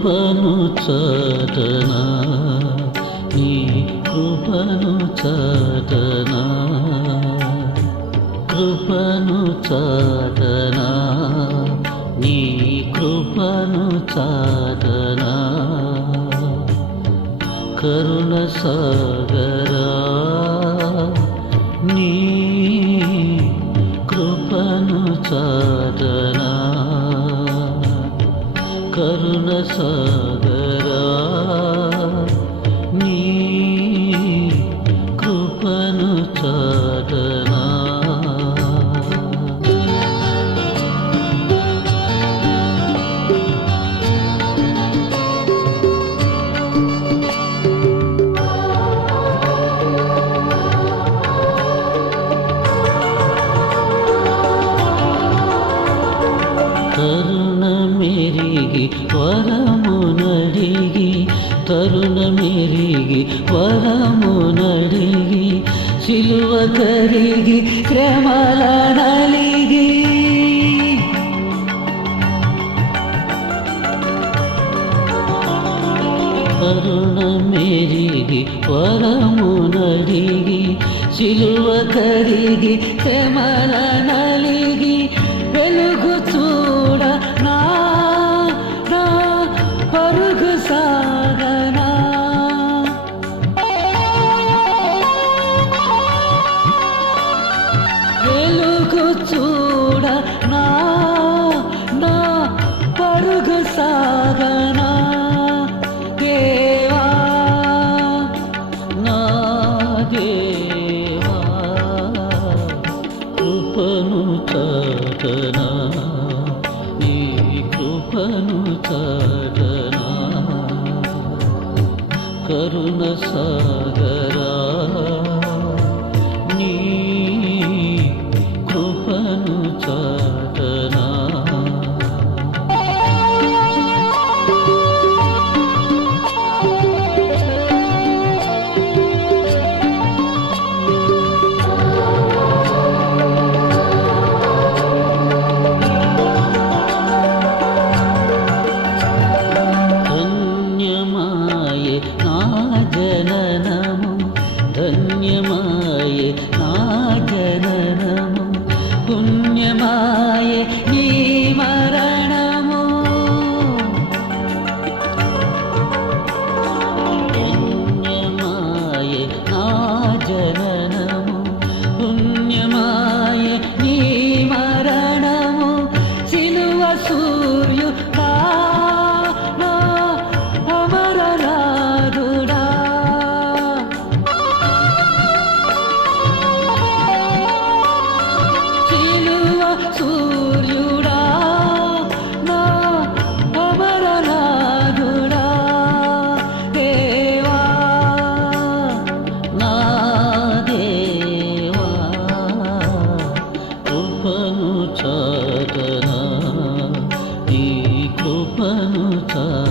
కృపను చాటనా? నీ కృపను చాటనా? కృపను చాటనా? నీ కృపను చాటనా? కరుణ సాగరా? నీ కృపను చాటనా? కరుణ సా తరుణమిరిగి వరము నడిగి సిలువ కరిగి క్రమల నలిగి తరుణమిరిగి వరము నడిగి సిలువ కరిగి క్రమల కృపను చాటనా నీ కృపను చాటనా కరుణ సాగరా నీ నా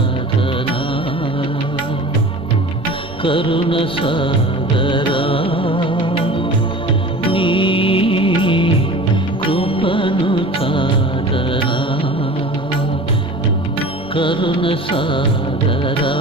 చాటనా కరుణ సాగరా నీ కృపను చాటనా కరుణ సాగరా